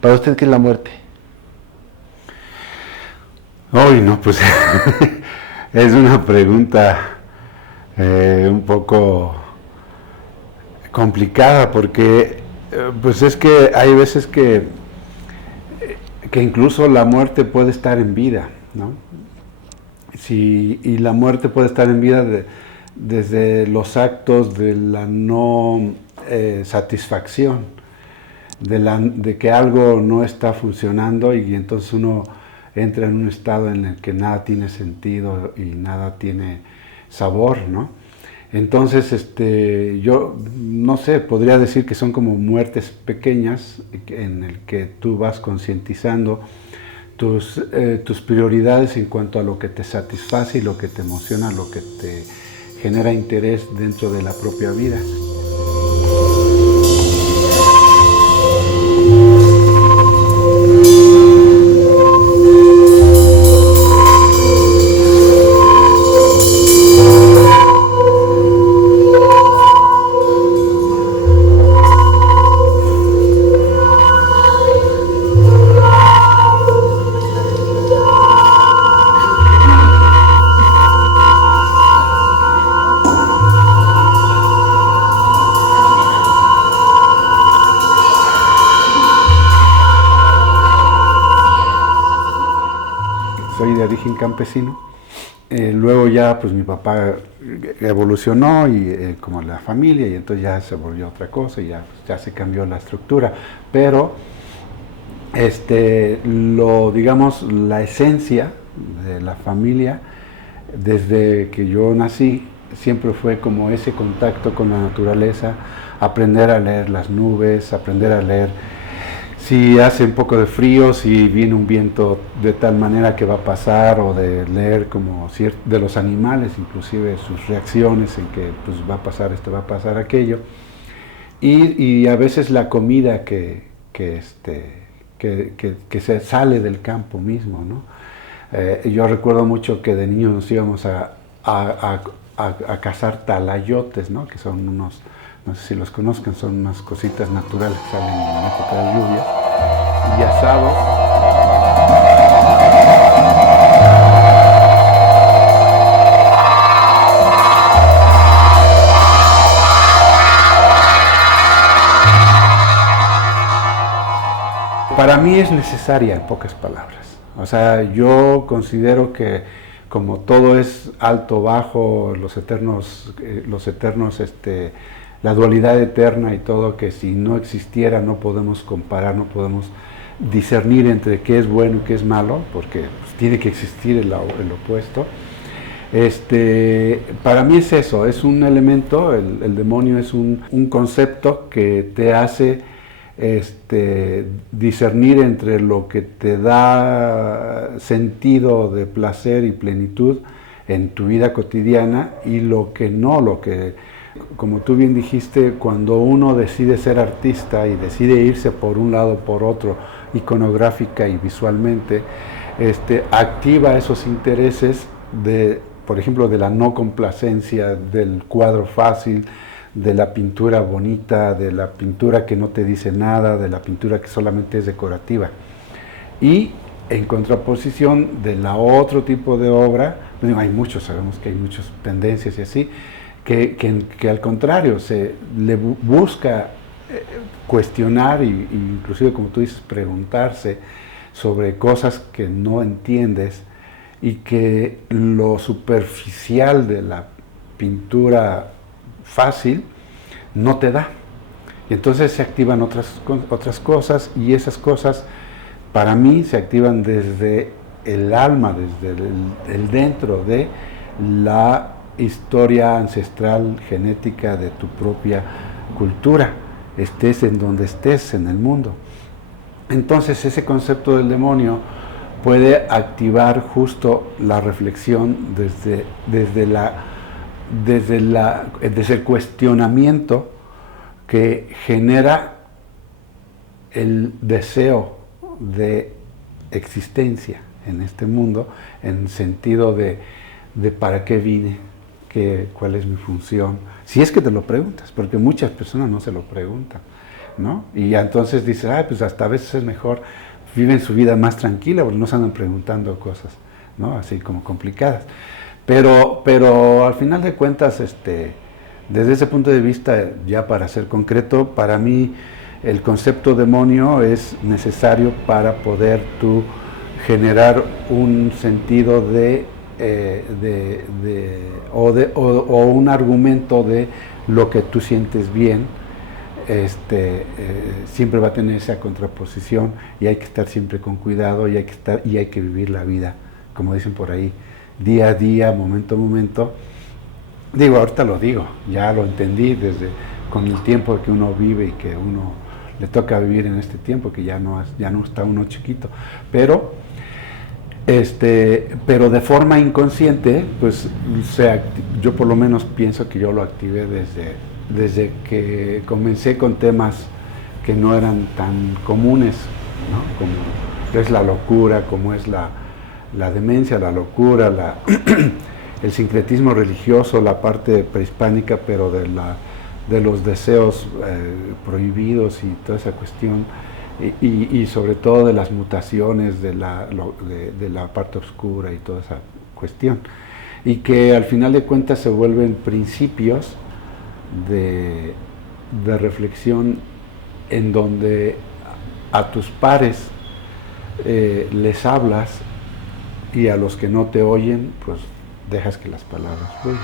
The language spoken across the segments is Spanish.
¿Para usted qué es la muerte? Hoy no, pues es una pregunta un poco complicada porque pues es que hay veces que incluso la muerte puede estar en vida, ¿no? Sí, y la muerte puede estar en vida desde los actos de la no satisfacción, de que algo no está funcionando y entonces uno entra en un estado en el que nada tiene sentido y nada tiene sabor, ¿no? Entonces, yo no sé, podría decir que son como muertes pequeñas en el que tú vas concientizando tus prioridades en cuanto a lo que te satisface y lo que te emociona, lo que te genera interés dentro de la propia vida. Soy de origen campesino. Luego ya pues mi papá evolucionó y como la familia y entonces ya se volvió otra cosa y ya, pues, ya se cambió la estructura. Pero digamos, la esencia de la familia desde que yo nací siempre fue como ese contacto con la naturaleza, aprender a leer las nubes, aprender a leer si hace un poco de frío, si viene un viento de tal manera que va a pasar, o de leer como de los animales, inclusive sus reacciones en que pues va a pasar esto, va a pasar aquello, y a veces la comida que se sale del campo mismo, ¿no? Yo recuerdo mucho que de niños nos íbamos a cazar talayotes, ¿no? Que son unos, no sé si los conozcan, son unas cositas naturales que salen en la época de lluvia, y asados. Para mí es necesaria, en pocas palabras. O sea, yo considero que como todo es alto, bajo, la dualidad eterna y todo, que si no existiera no podemos comparar, no podemos discernir entre qué es bueno y qué es malo, porque pues, tiene que existir el opuesto. Para mí es eso, es un elemento, el demonio es un concepto que te hace discernir entre lo que te da sentido de placer y plenitud en tu vida cotidiana y lo que no, como tú bien dijiste, cuando uno decide ser artista y decide irse por un lado o por otro, iconográfica y visualmente, activa esos intereses por ejemplo, de la no complacencia, del cuadro fácil, de la pintura bonita, de la pintura que no te dice nada, de la pintura que solamente es decorativa. Y en contraposición de la otro tipo de obra, pues, hay muchos, sabemos que hay muchas tendencias y así, que al contrario, se le busca cuestionar e inclusive, como tú dices, preguntarse sobre cosas que no entiendes y que lo superficial de la pintura fácil no te da. Y entonces se activan otras cosas, y esas cosas para mí se activan desde el alma, desde el dentro de la historia ancestral genética de tu propia cultura, estés en donde estés en el mundo. Entonces ese concepto del demonio puede activar justo la reflexión desde el cuestionamiento que genera el deseo de existencia en este mundo, en sentido de para qué vine, cuál es mi función, si es que te lo preguntas, porque muchas personas no se lo preguntan. ¿no? Y ya entonces dices, ay, pues hasta a veces es mejor, viven su vida más tranquila porque no se andan preguntando cosas, ¿no? Así como complicadas. Pero al final de cuentas, desde ese punto de vista, ya para ser concreto, para mí el concepto demonio es necesario para poder tú generar un sentido o un argumento de lo que tú sientes bien. Siempre va a tener esa contraposición y hay que estar siempre con cuidado y hay que vivir la vida, como dicen por ahí, día a día, momento a momento. Digo, ahorita lo digo, ya lo entendí con el tiempo que uno vive y que uno le toca vivir en este tiempo, que ya no está uno chiquito, pero de forma inconsciente, pues yo por lo menos pienso que yo lo activé desde que comencé con temas que no eran tan comunes, ¿no? Como es la locura, como es la demencia, la locura, el sincretismo religioso, la parte prehispánica, pero de los deseos prohibidos y toda esa cuestión, y sobre todo de las mutaciones de la parte oscura y toda esa cuestión, y que al final de cuentas se vuelven principios de reflexión en donde a tus pares les hablas y a los que no te oyen, pues dejas que las palabras fluyan.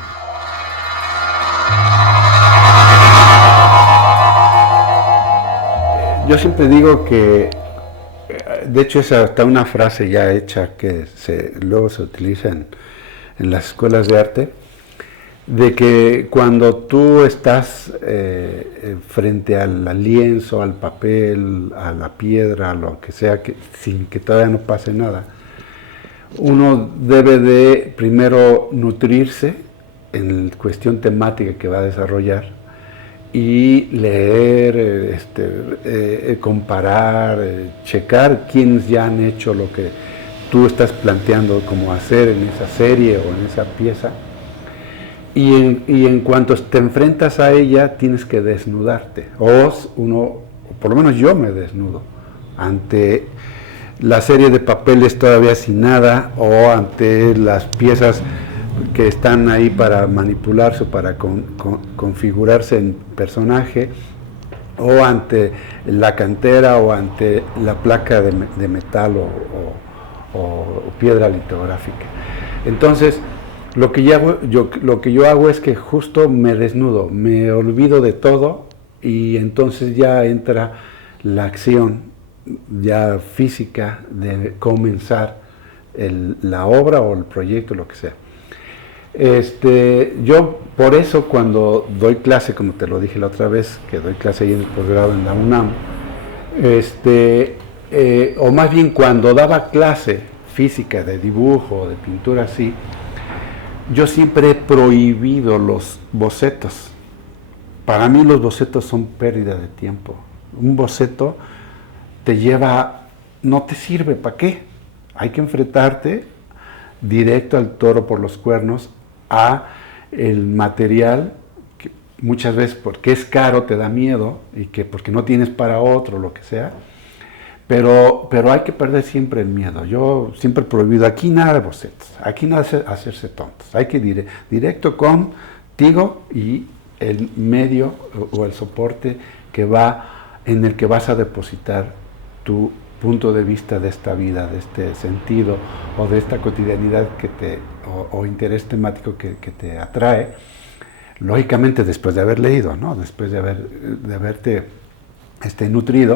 Yo siempre digo que, de hecho es hasta una frase ya hecha que luego se utiliza en las escuelas de arte, de que cuando tú estás frente al lienzo, al papel, a la piedra, a lo que sea, sin que todavía no pase nada, uno debe de primero nutrirse en cuestión temática que va a desarrollar y leer, comparar, checar quiénes ya han hecho lo que tú estás planteando como hacer en esa serie o en esa pieza. Y en cuanto te enfrentas a ella, tienes que desnudarte. O por lo menos yo me desnudo ante la serie de papeles todavía sin nada, o ante las piezas que están ahí para manipularse, para configurarse en personaje, o ante la cantera, o ante la placa de metal o piedra litográfica. Entonces, lo que yo hago es que justo me desnudo, me olvido de todo, y entonces ya entra la acción ya física de comenzar la obra o el proyecto, lo que sea. Yo por eso cuando doy clase, como te lo dije la otra vez, que doy clase ahí en el posgrado en la UNAM, o más bien cuando daba clase física de dibujo, de pintura así, yo siempre he prohibido los bocetos. Para mí los bocetos son pérdida de tiempo. Un boceto te lleva, no te sirve, ¿para qué? Hay que enfrentarte directo al toro por los cuernos, a el material, que muchas veces porque es caro te da miedo, y que porque no tienes para otro, lo que sea, pero hay que perder siempre el miedo. Yo siempre he prohibido, aquí nada de bocetos, aquí nada de hacerse tontos, hay que ir directo contigo y el medio o el soporte en el que vas a depositar tu punto de vista de esta vida, de este sentido o de esta cotidianidad o interés temático que te atrae, lógicamente después de haber leído, ¿no? Después de haberte nutrido,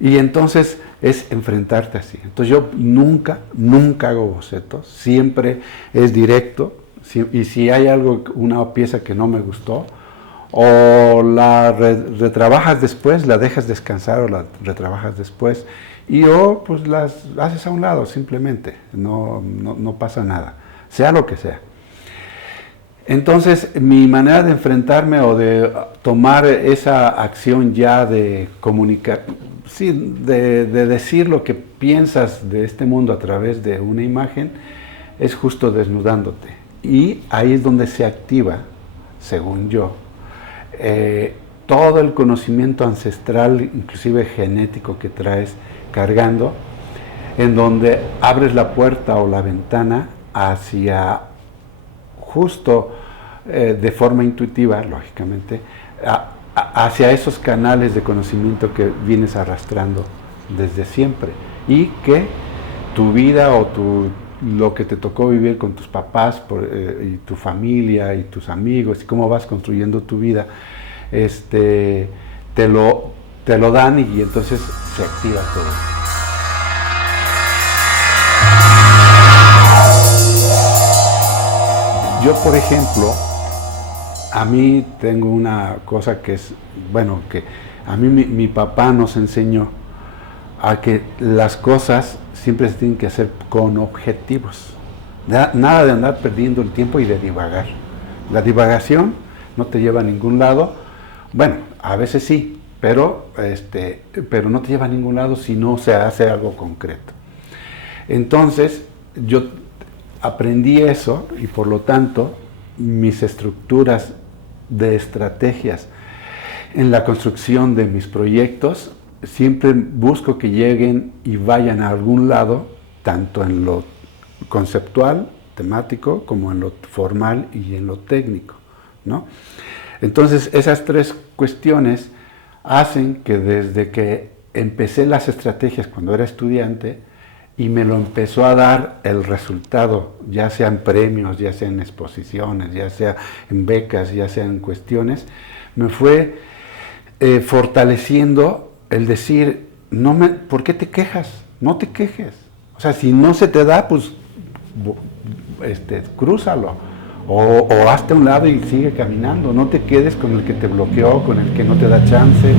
y entonces es enfrentarte así. Entonces yo nunca hago bocetos, siempre es directo, y si hay una pieza que no me gustó, o la retrabajas después, la dejas descansar, o la retrabajas después, o pues las haces a un lado simplemente, no pasa nada, sea lo que sea. Entonces mi manera de enfrentarme o de tomar esa acción ya de comunicar, sí, de decir lo que piensas de este mundo a través de una imagen, es justo desnudándote, y ahí es donde se activa, según yo, todo el conocimiento ancestral, inclusive genético que traes cargando, en donde abres la puerta o la ventana hacia justo de forma intuitiva, lógicamente, hacia esos canales de conocimiento que vienes arrastrando desde siempre y que tu vida o lo que te tocó vivir con tus papás y tu familia y tus amigos y cómo vas construyendo tu vida, te lo dan y entonces se activa todo. Yo, por ejemplo, a mí tengo una cosa que es, bueno, que a mí mi papá nos enseñó a que las cosas siempre se tienen que hacer con objetivos. Nada de andar perdiendo el tiempo y de divagar. La divagación no te lleva a ningún lado. Bueno, a veces sí, pero no te lleva a ningún lado si no se hace algo concreto. Entonces, yo aprendí eso y por lo tanto mis estructuras de estrategias en la construcción de mis proyectos siempre busco que lleguen y vayan a algún lado, tanto en lo conceptual, temático, como en lo formal y en lo técnico, ¿no? Entonces, esas tres cuestiones hacen que desde que empecé las estrategias cuando era estudiante y me lo empezó a dar el resultado, ya sea en premios, ya sea en exposiciones, ya sea en becas, ya sea en cuestiones, me fue fortaleciendo el decir, ¿por qué te quejas? No te quejes. O sea, si no se te da, pues crúzalo. O hazte a un lado y sigue caminando. No te quedes con el que te bloqueó, con el que no te da chance,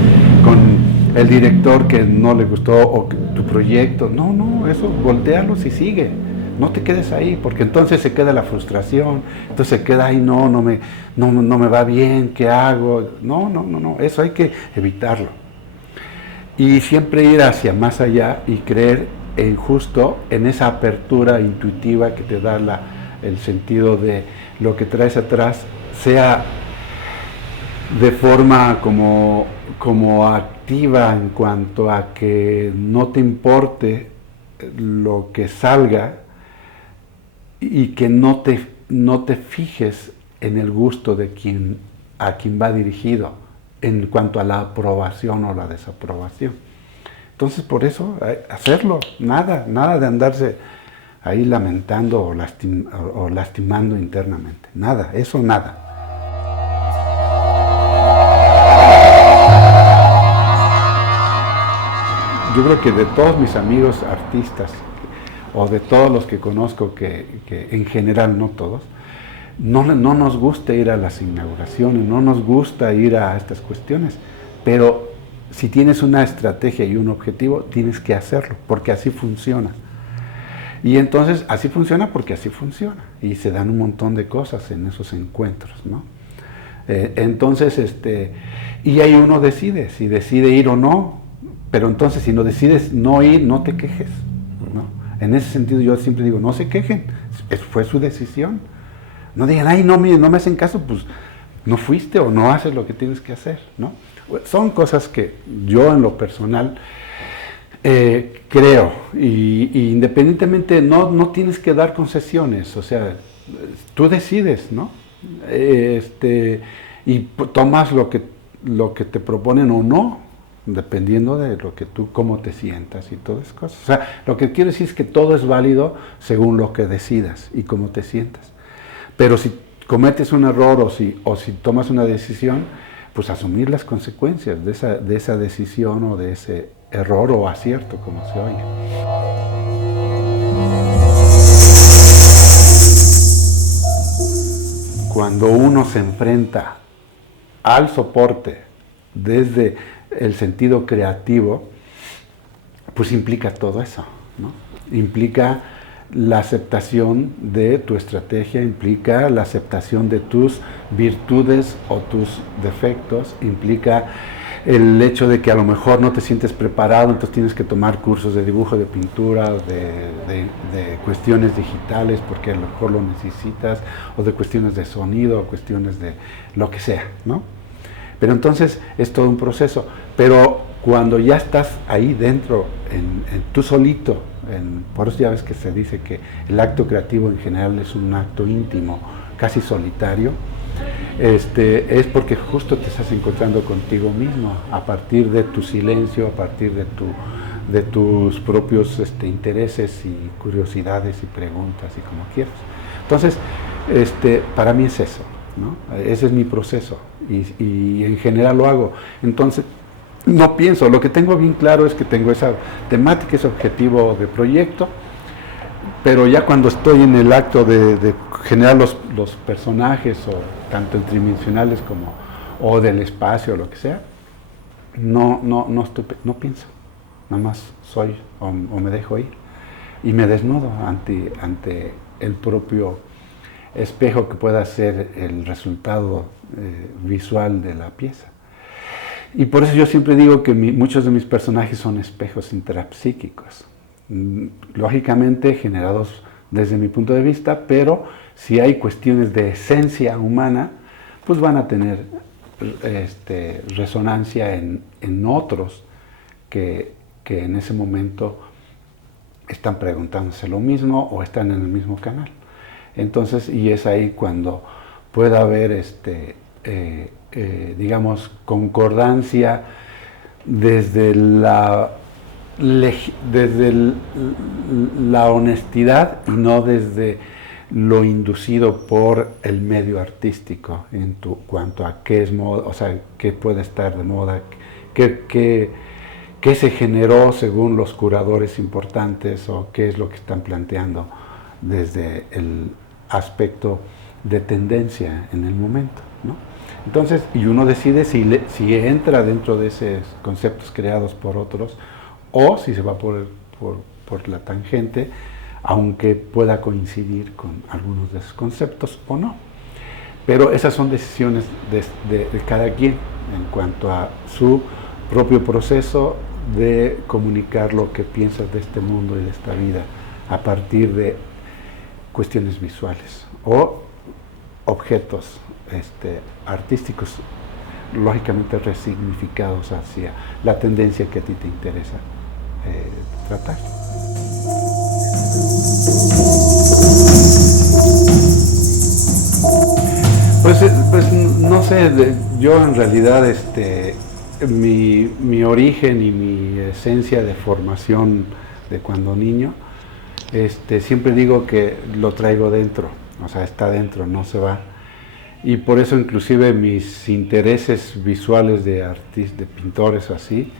con el director que no le gustó o tu proyecto. No, eso, voltéalos y sigue. No te quedes ahí, porque entonces se queda la frustración, entonces se queda ahí, no me va bien, ¿qué hago? No, eso hay que evitarlo. Y siempre ir hacia más allá y creer en esa apertura intuitiva que te da el sentido de lo que traes atrás, sea de forma como activa en cuanto a que no te importe lo que salga y que no te fijes en el gusto de a quien va dirigido en cuanto a la aprobación o la desaprobación. Entonces, por eso, hacerlo, nada de andarse ahí lamentando o lastimando internamente. Nada, eso nada. Yo creo que de todos mis amigos artistas, o de todos los que conozco, que en general no todos, no nos gusta ir a las inauguraciones, no nos gusta ir a estas cuestiones, pero si tienes una estrategia y un objetivo, tienes que hacerlo, porque así funciona. Y entonces, así funciona porque así funciona, y se dan un montón de cosas en esos encuentros, ¿no? Entonces, y ahí uno decide, si decide ir o no, pero entonces si no decides no ir, no te quejes, ¿no? En ese sentido yo siempre digo, no se quejen, fue su decisión. No digan, ay, no me hacen caso, pues no fuiste o no haces lo que tienes que hacer, ¿no? Son cosas que yo en lo personal creo, y independientemente no tienes que dar concesiones, o sea, tú decides, ¿no? Y tomas lo que te proponen o no, dependiendo de cómo te sientas y todas esas cosas. O sea, lo que quiero decir es que todo es válido según lo que decidas y cómo te sientas. Pero si cometes un error o si tomas una decisión, pues asumir las consecuencias de esa decisión o de ese error o acierto, como se oye. Cuando uno se enfrenta al soporte desde el sentido creativo, pues implica todo eso, ¿no? Implica la aceptación de tu estrategia, implica la aceptación de tus virtudes o tus defectos, implica el hecho de que a lo mejor no te sientes preparado, entonces tienes que tomar cursos de dibujo, de pintura, de cuestiones digitales, porque a lo mejor lo necesitas, o de cuestiones de sonido, o cuestiones de lo que sea, ¿no? Pero entonces es todo un proceso. Pero cuando ya estás ahí dentro, tú solito, por eso ya ves que se dice que el acto creativo en general es un acto íntimo, casi solitario, es porque justo te estás encontrando contigo mismo, a partir de tu silencio, a partir de tus propios intereses y curiosidades y preguntas y como quieras. Entonces, para mí es eso, ¿no? Ese es mi proceso y en general lo hago. Entonces, no pienso, lo que tengo bien claro es que tengo esa temática, ese objetivo de proyecto, pero ya cuando estoy en el acto de generar los personajes, o tanto tridimensionales como o del espacio o lo que sea, no pienso, nada más soy o me dejo ir y me desnudo ante el propio espejo que pueda ser el resultado visual de la pieza. Y por eso yo siempre digo que muchos de mis personajes son espejos intrapsíquicos, lógicamente generados desde mi punto de vista, pero si hay cuestiones de esencia humana, pues van a tener resonancia en otros que en ese momento están preguntándose lo mismo o están en el mismo canal. Entonces, y es ahí cuando puede haber digamos, concordancia desde la honestidad y no desde lo inducido por el medio artístico en cuanto a qué es moda, o sea, qué puede estar de moda, qué se generó según los curadores importantes o qué es lo que están planteando desde el aspecto de tendencia en el momento, ¿no? Entonces, y uno decide si entra dentro de esos conceptos creados por otros o si se va por la tangente, aunque pueda coincidir con algunos de esos conceptos o no. Pero esas son decisiones de cada quien en cuanto a su propio proceso de comunicar lo que piensas de este mundo y de esta vida a partir de cuestiones visuales o objetos artísticos, lógicamente resignificados hacia la tendencia que a ti te interesa tratar. Pues no sé, yo en realidad mi origen y mi esencia de formación de cuando niño, siempre digo que lo traigo dentro, o sea, está dentro, no se va. Y por eso inclusive mis intereses visuales de artistas, de pintores así,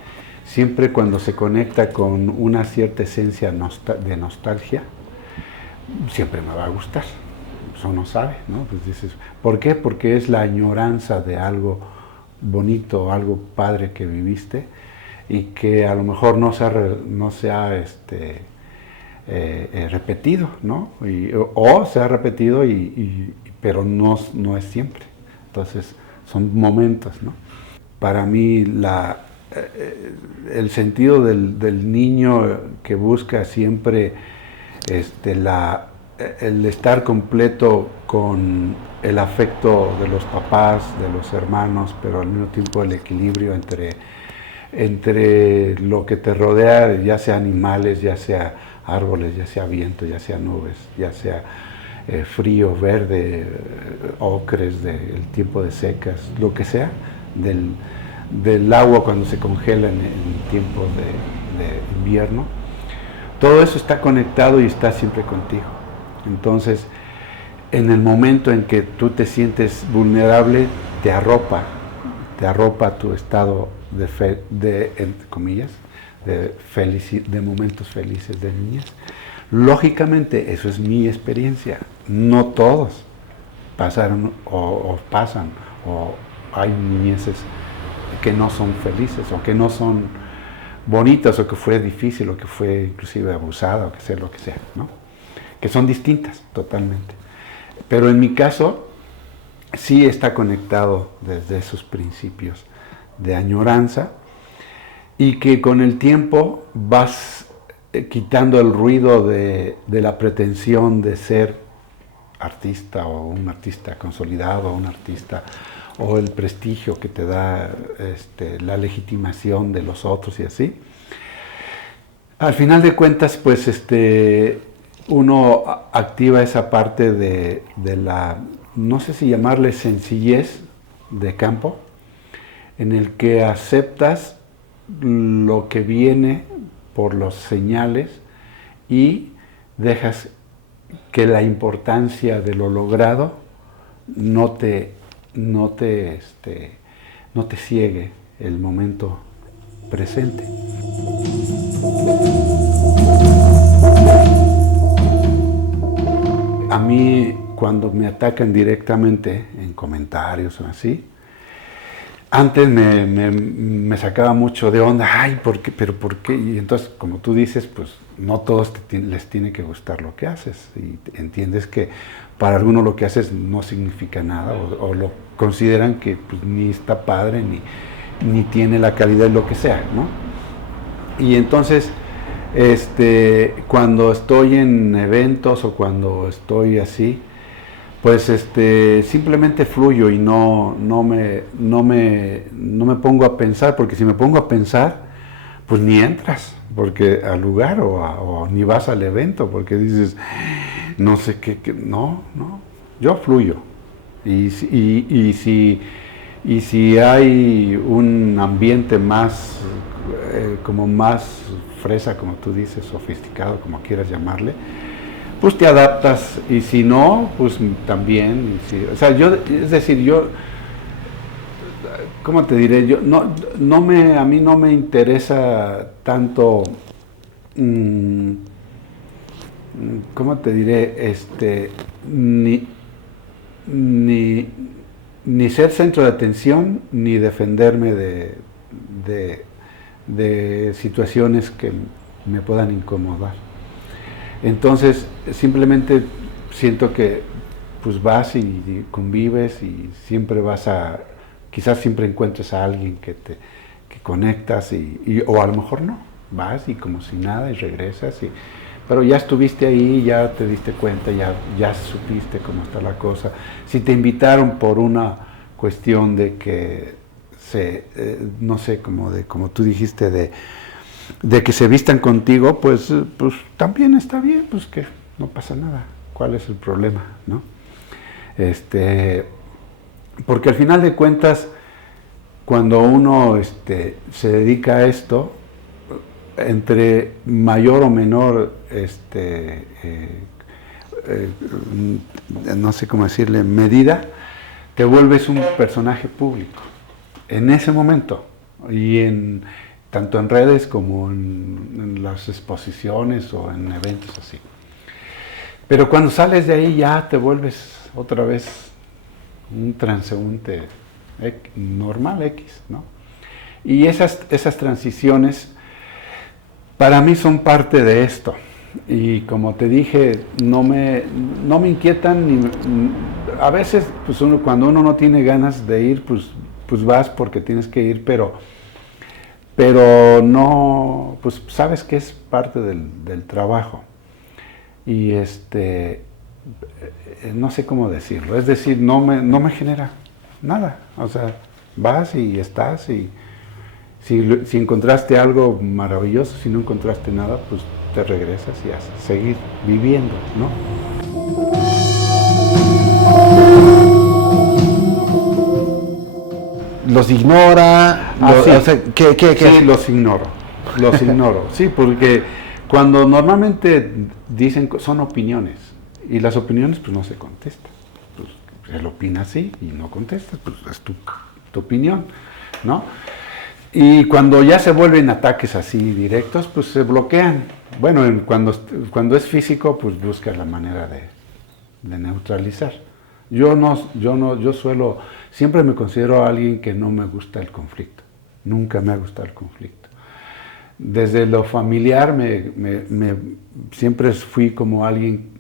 siempre cuando se conecta con una cierta esencia de nostalgia, siempre me va a gustar. Eso uno sabe, ¿no? Pues dices, ¿por qué? Porque es la añoranza de algo bonito, algo padre que viviste y que a lo mejor no se ha repetido, ¿no? O se ha repetido pero no es siempre. Entonces, son momentos, ¿no? Para mí, el sentido del niño que busca siempre el estar completo con el afecto de los papás, de los hermanos, pero al mismo tiempo el equilibrio entre lo que te rodea, ya sea animales, ya sea árboles, ya sea viento, ya sea nubes, ya sea frío, verde, ocres, el tiempo de secas, lo que sea, del agua cuando se congela en tiempo de invierno. Todo eso está conectado y está siempre contigo. Entonces, en el momento en que tú te sientes vulnerable, te arropa tu estado entre comillas, de momentos felices de niñez. Lógicamente, eso es mi experiencia. No todos pasaron o pasan, o hay niñeces que no son felices, o que no son bonitas, o que fue difícil, o que fue inclusive abusada, o que sea lo que sea, ¿no? Que son distintas totalmente. Pero en mi caso, sí está conectado desde esos principios de añoranza, y que con el tiempo vas quitando el ruido de la pretensión de ser artista o un artista consolidado, un artista o el prestigio que te da la legitimación de los otros y así. Al final de cuentas, pues uno activa esa parte de la, no sé si llamarle sencillez de campo, en el que aceptas lo que viene por los señales y dejas que la importancia de lo logrado no te ciegue el momento presente. A mí, cuando me atacan directamente en comentarios o así, antes me sacaba mucho de onda, ay, ¿por qué? ¿Pero por qué? Y entonces, como tú dices, pues no a todos les tiene que gustar lo que haces. Y entiendes que para algunos lo que haces no significa nada, o lo consideran que pues, ni está padre, ni tiene la calidad de lo que sea, ¿no? Y entonces, cuando estoy en eventos o cuando estoy así, pues simplemente fluyo y no me pongo a pensar, porque si me pongo a pensar, pues ni entras porque al lugar o ni vas al evento, porque dices, no sé qué, no, yo fluyo. Y si hay un ambiente más, como más fresa, como tú dices, sofisticado, como quieras llamarle, pues te adaptas, y si no, pues también, o sea, es decir, ¿cómo te diré? A mí no me interesa tanto, ¿cómo te diré? Ni ser centro de atención, ni defenderme de situaciones que me puedan incomodar. Entonces, simplemente siento que pues vas y convives y siempre quizás siempre encuentres a alguien que conectas o a lo mejor no, vas y como si nada y regresas, pero ya estuviste ahí, ya te diste cuenta, ya supiste cómo está la cosa. Si te invitaron por una cuestión de que no sé, como tú dijiste, de que se vistan contigo, pues también está bien, pues que no pasa nada. ¿Cuál es el problema, no? Porque al final de cuentas, cuando uno se dedica a esto, entre mayor o menor, no sé cómo decirle, medida, te vuelves un personaje público en ese momento, y tanto en redes como en las exposiciones o en eventos así. Pero cuando sales de ahí ya te vuelves otra vez un transeúnte normal X, ¿no? Y esas transiciones para mí son parte de esto. Y como te dije, no me inquietan, a veces pues cuando uno no tiene ganas de ir, pues vas porque tienes que ir, pero no, pues sabes que es parte del trabajo. Y no sé cómo decirlo, es decir, no me genera nada. O sea, vas y estás, y si encontraste algo maravilloso, si no encontraste nada, pues te regresas y a seguir viviendo, ¿no? ¿Los ignora? Sí. O sea, ¿qué? Sí, los ignoro, sí, porque cuando normalmente dicen, son opiniones, y las opiniones pues no se contestan, pues él opina así y no contestas, pues es tu opinión, ¿no? Y cuando ya se vuelven ataques así directos, pues se bloquean. Bueno, cuando es físico, pues buscas la manera de neutralizar. Yo siempre me considero alguien que no me gusta el conflicto. Nunca me ha gustado el conflicto. Desde lo familiar siempre fui como alguien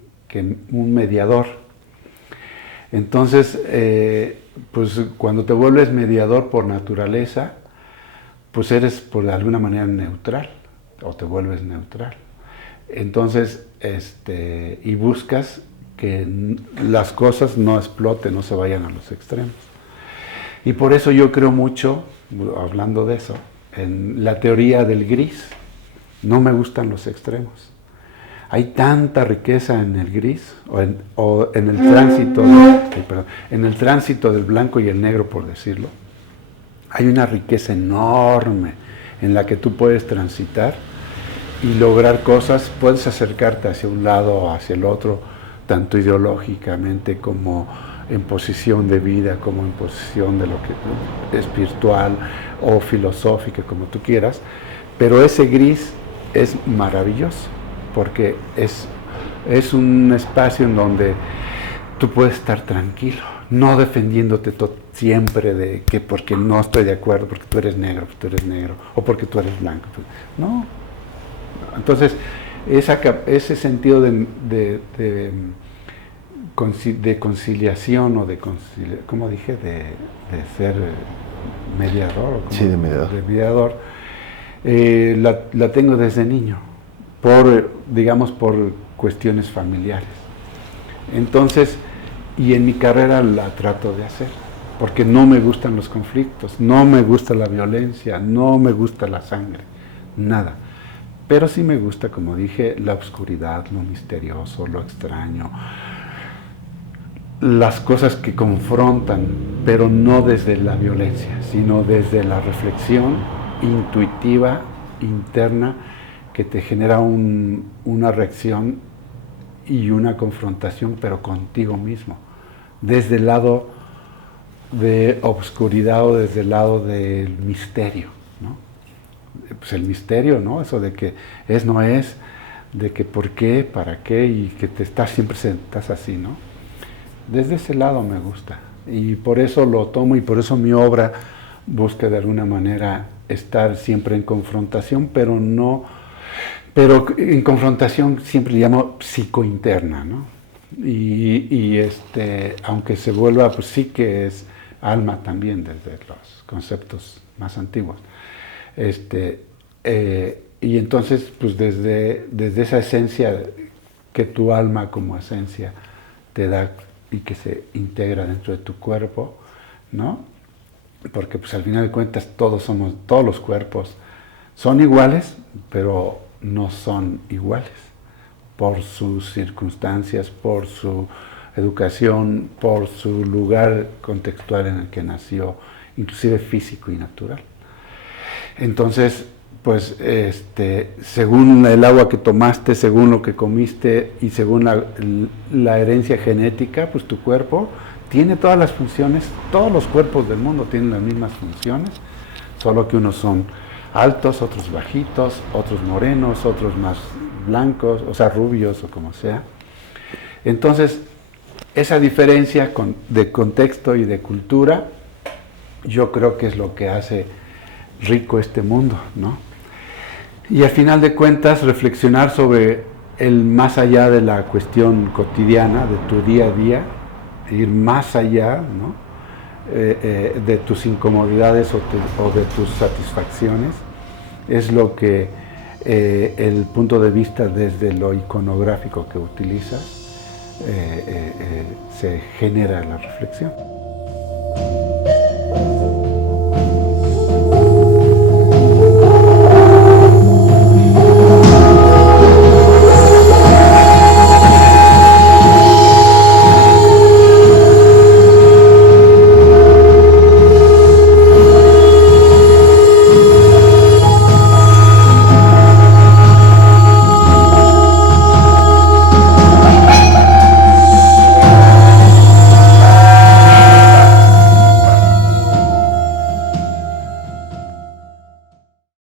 un mediador. Entonces, pues cuando te vuelves mediador por naturaleza, pues eres por alguna manera neutral, o te vuelves neutral. Entonces, y buscas que las cosas no exploten, no se vayan a los extremos. Y por eso yo creo mucho, hablando de eso, en la teoría del gris. No me gustan los extremos. Hay tanta riqueza en el gris, o en el tránsito, en el tránsito del blanco y el negro, por decirlo. Hay una riqueza enorme en la que tú puedes transitar y lograr cosas, puedes acercarte hacia un lado o hacia el otro, tanto ideológicamente como en posición de vida, como en posición de lo que es espiritual o filosófica, como tú quieras, pero ese gris es maravilloso, porque es un espacio en donde tú puedes estar tranquilo, no defendiéndote siempre de que porque no estoy de acuerdo, porque tú eres negro, o porque tú eres blanco. No. Entonces, ese sentido de conciliación o ¿cómo dije? De ser mediador. Sí, de mediador. De mediador, la tengo desde niño, digamos, por cuestiones familiares. Entonces, y en mi carrera la trato de hacer, porque no me gustan los conflictos, no me gusta la violencia, no me gusta la sangre, nada. Pero sí me gusta, como dije, la oscuridad, lo misterioso, lo extraño, las cosas que confrontan, pero no desde la violencia, sino desde la reflexión intuitiva, interna, que te genera una reacción y una confrontación, pero contigo mismo, desde el lado de obscuridad o desde el lado del misterio, ¿no? Pues el misterio, ¿no? Eso de que es, no es, de que por qué, para qué, y que siempre estás así, ¿no? Desde ese lado me gusta, y por eso lo tomo, y por eso mi obra busca de alguna manera estar siempre en confrontación, pero en confrontación siempre le llamo psicointerna, ¿no? Y aunque se vuelva, pues sí que es alma también desde los conceptos más antiguos. Y entonces, pues desde esa esencia que tu alma como esencia te da y que se integra dentro de tu cuerpo, ¿no? Porque pues al final de cuentas todos los cuerpos son iguales, pero no son iguales por sus circunstancias, por su educación, por su lugar contextual en el que nació, inclusive físico y natural. Entonces, pues según el agua que tomaste, según lo que comiste y según la herencia genética, pues tu cuerpo tiene todas las funciones, todos los cuerpos del mundo tienen las mismas funciones, solo que unos son altos, otros bajitos, otros morenos, otros más blancos, o sea, rubios o como sea. Entonces, esa diferencia de contexto y de cultura, yo creo que es lo que hace rico este mundo, ¿no? Y al final de cuentas, reflexionar sobre el más allá de la cuestión cotidiana, de tu día a día, ir más allá, ¿no? De tus incomodidades o de tus satisfacciones, es lo que el punto de vista desde lo iconográfico que utilizas se genera la reflexión.